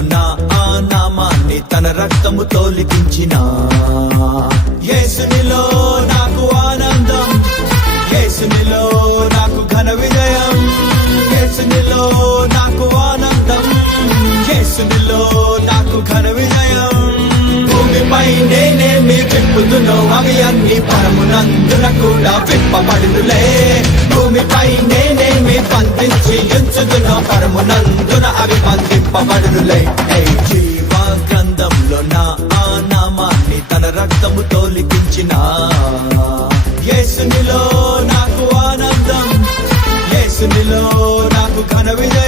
నా నామాన్ని తన రక్తముతో లిఖించిన యేసునిలో నాకు ఆనందం. యేసునిలో నాకు ఘన విజయం. యేసునిలో నాకు ఆనందం. యేసునిలో నాకు ఘన విజయం. భూమిపై నేనేమి విప్పుదునో అవి అన్ని పరమునందున కూడా విప్పబడునులే భూమిపై నేనేమి పంపించి ఉంచుదునో పరమునందున అవి బంధింపబడునులే ఏ జీవ గ్రంథంలో నా ఆ నామాన్ని తన రక్తముతో లిఖించిన యేసునిలో నాకు ఆనందం. యేసునిలో నాకు ఘన విజయం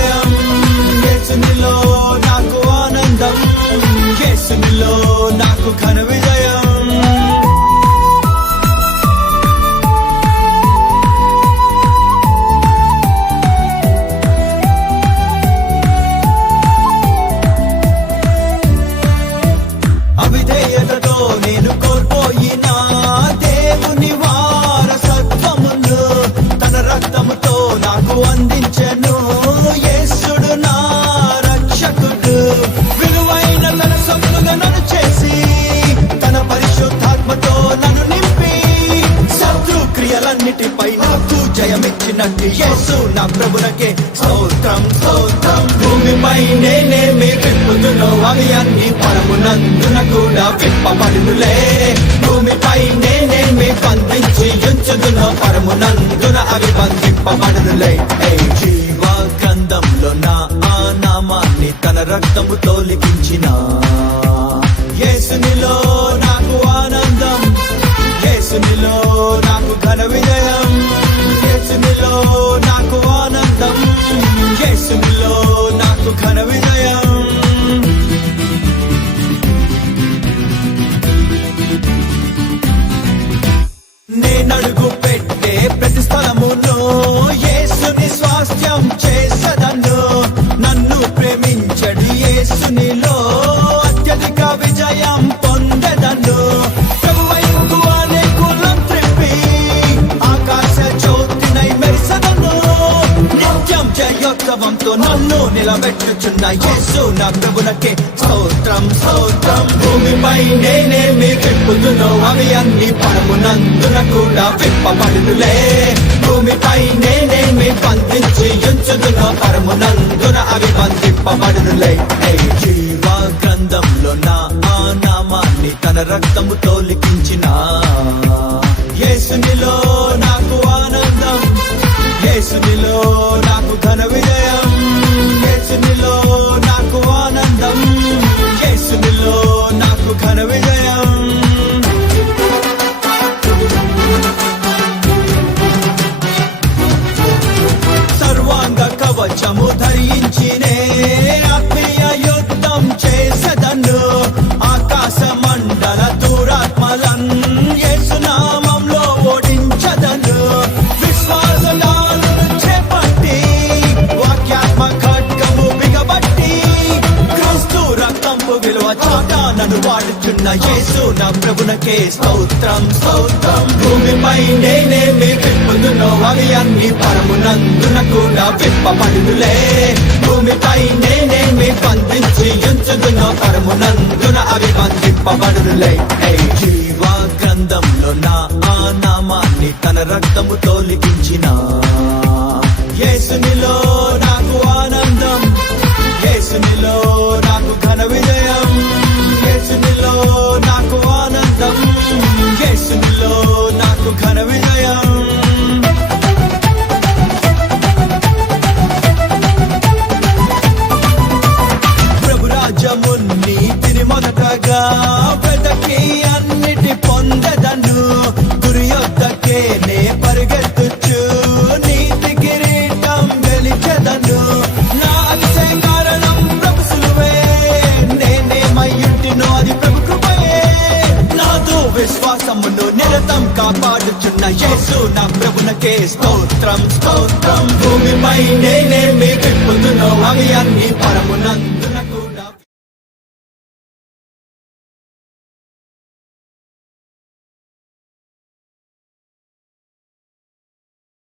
జయమిచ్చినట్టు యేసు నా ప్రభులకే స్తోత్రం స్తోత్రం. భూమిపై నేనేమి విప్పుదునో అవి అన్ని పరమునందున కూడా విప్పబడునులే. భూమిపై నేనేమి బంధించి ఉంచుదునో పరమునందున అవి బంధింపబడునులే. ఏ జీవ గ్రంథంలో నా ఆ నామాన్ని తన రక్తముతో లిఖించిన యేసునిలో యేసుని స్వాస్థ్యం చేసదన్ను నన్ను ప్రేమించడు యేసునిలో. అత్యధిక విజయం పొందదన్ను ఆకాశ నిత్యం జయోత్సవంతో నన్ను నిలబెట్టుచున్న యేసు నా ప్రభులకే స్తోత్రం భూమిపై నేనే మీ విప్పుదునో అవి అన్ని పరమునందున కూడా విప్పబడునులే భూమిపై నేనేమి బంధించి ఉంచుదునో పరమునందున అవి బంధింపబడునులే జీవ గ్రంథంలో నా ఆ నామాన్ని తన రక్తముతో లిఖించిన యేసునిలో పాటలు నన్ను యేసు నా ప్రభునకే స్తోత్రం స్తోత్రం. భూమిపై నేనేమి విప్పుదునో అవి అన్ని పరమునందున కూడా విప్పబడునులే భూమిపై నేనేమి పంపించి ఉంచుదునో పరమునందున అవి బంధింపబడునులే జీవా గ్రంథంలో నా ఆ నామాన్ని తన రక్తముతో లిఖించిన విశ్వాసమును నిరతం కాపాడుచున్న యేసు నా ప్రభునకే స్తోత్రం స్తోత్రం. భూమిపై నేనే మీ విప్పుదునో అవి అన్ని పరమున